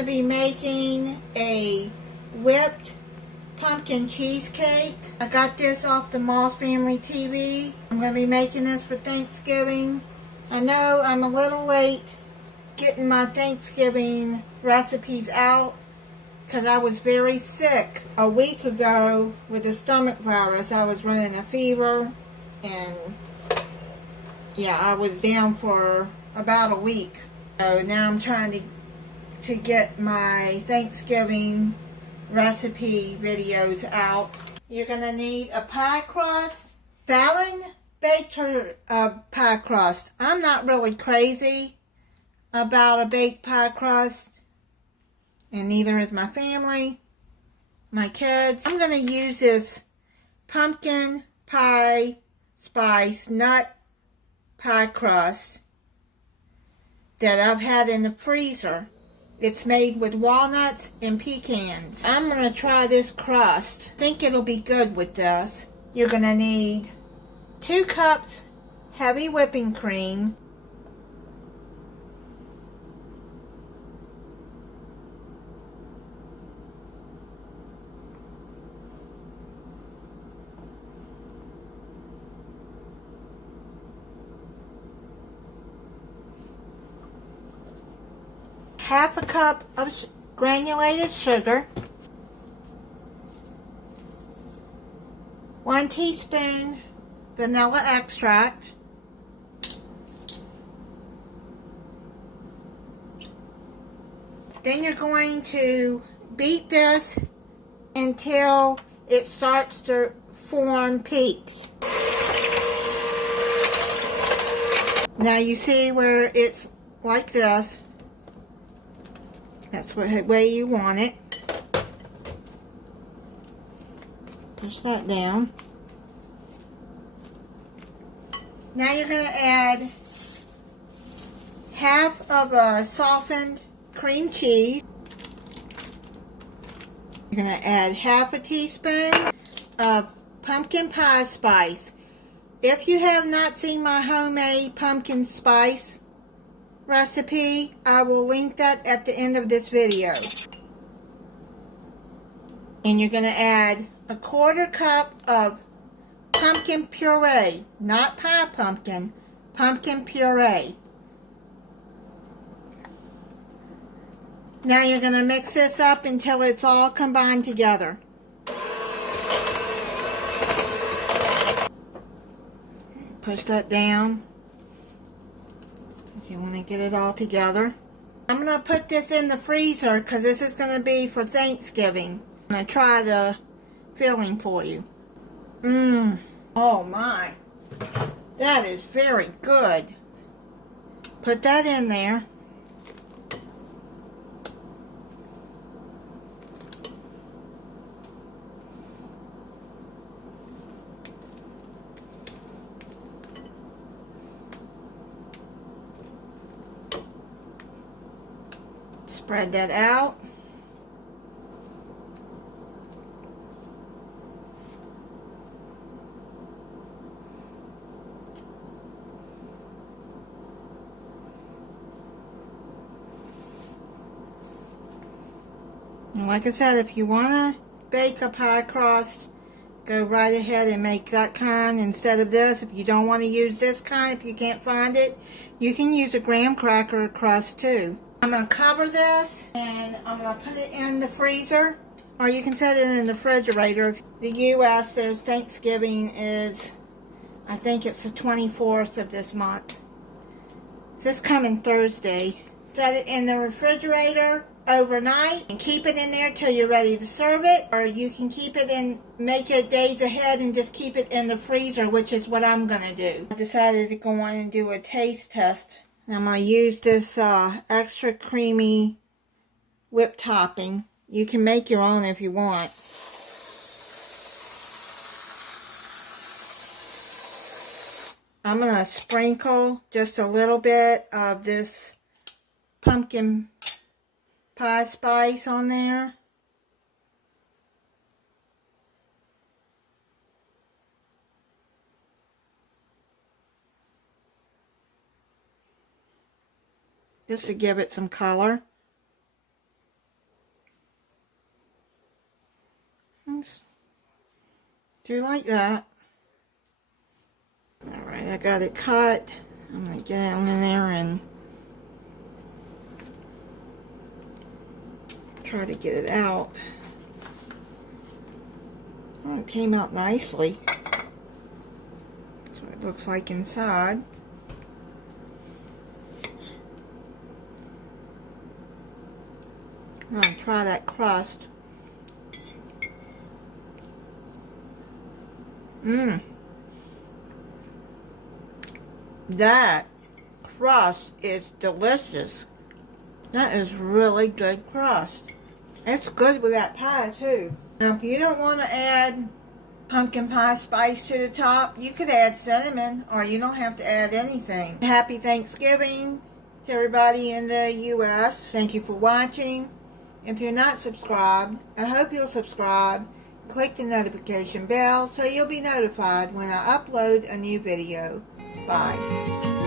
to be making a whipped pumpkin cheesecake. I got this off the Moss Family TV. I'm going to be making this for Thanksgiving. I know I'm a little late getting my Thanksgiving recipes out because I was very sick a week ago with the stomach virus. I was running a fever and yeah, I was down for about a week. So now I'm trying to get my Thanksgiving recipe videos out. You're going to need a pie crust, salad baked pie crust. I'm not really crazy about a baked pie crust, and neither is my family, my kids. I'm going to use this pumpkin pie spice nut pie crust that I've had in the freezer. It's made with walnuts and pecans. I'm going to try this crust. I think it'll be good with this. You're going to need 2 cups heavy whipping cream, half a cup of granulated sugar, 1 teaspoon vanilla extract, then you're going to beat this until it starts to form peaks. Now you see where it's like this. That's the way you want it. Push that down. Now you're going to add half of a softened cream cheese. You're going to add half a teaspoon of pumpkin pie spice. If you have not seen my homemade pumpkin spice recipe, I will link that at the end of this video. And you're going to add a 1/4 cup of pumpkin puree, not pie pumpkin, pumpkin puree. Now you're going to mix this up until it's all combined together. Push that down if you want to get it all together. I'm going to put this in the freezer because this is going to be for Thanksgiving. I'm going to try the filling for you. Oh my, that is very good. Put that in there. Spread that out. And like I said, if you want to bake a pie crust, go right ahead and make that kind instead of this. If you don't want to use this kind, if you can't find it, you can use a graham cracker crust too. I'm going to cover this and I'm going to put it in the freezer, or you can set it in the refrigerator. The U.S., there's Thanksgiving is, I think it's the 24th of this month. This coming Thursday. Set it in the refrigerator overnight and keep it in there till you're ready to serve it, or you can keep it in, make it days ahead and just keep it in the freezer, which is what I'm going to do. I decided to go on and do a taste test. I'm going to use this extra creamy whipped topping. You can make your own if you want. I'm going to sprinkle just a little bit of this pumpkin pie spice on there. Just to give it some color. things. Do you like that? Alright, I got it cut. I'm going to get it in there and try to get it out. Oh, it came out nicely. That's what it looks like inside. I'm going to try that crust. That crust is delicious. That is really good crust. It's good with that pie too. Now if you don't want to add pumpkin pie spice to the top, you could add cinnamon, or you don't have to add anything. Happy Thanksgiving to everybody in the U.S. Thank you for watching. If you're not subscribed, I hope you'll subscribe. Click the notification bell so you'll be notified when I upload a new video. Bye.